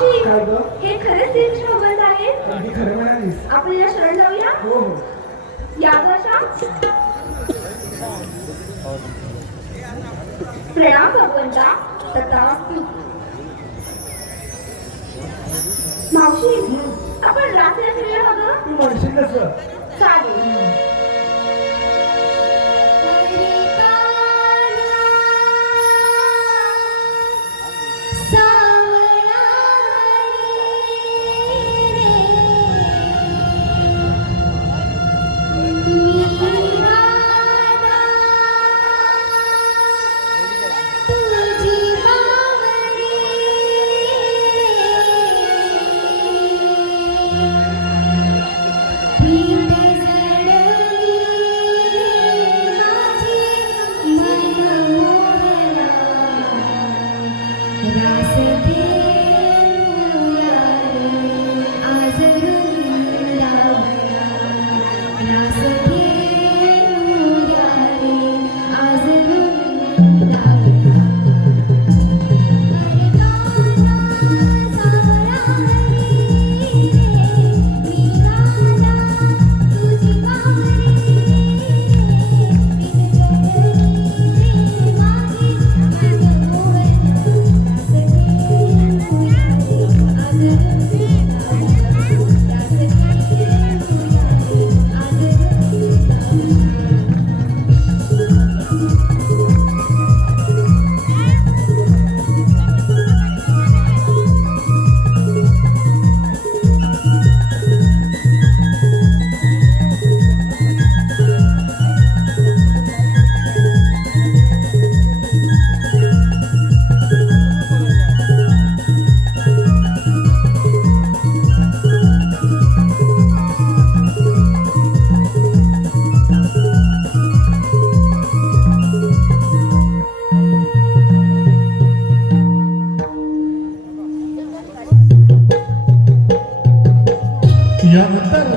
काय ग? हे खरंच श्रीकृष्ण भगवंत आहेत? अगदी खरं म्हणालीस. आपल्याला शरण जाऊया. हो हो. या आदर्शा. प्रणाम भगवंता. तथास्तु. मावशी, आपण रात्री फिरायला हवं. तू म्हणशील तसं. चालेल. यानंतर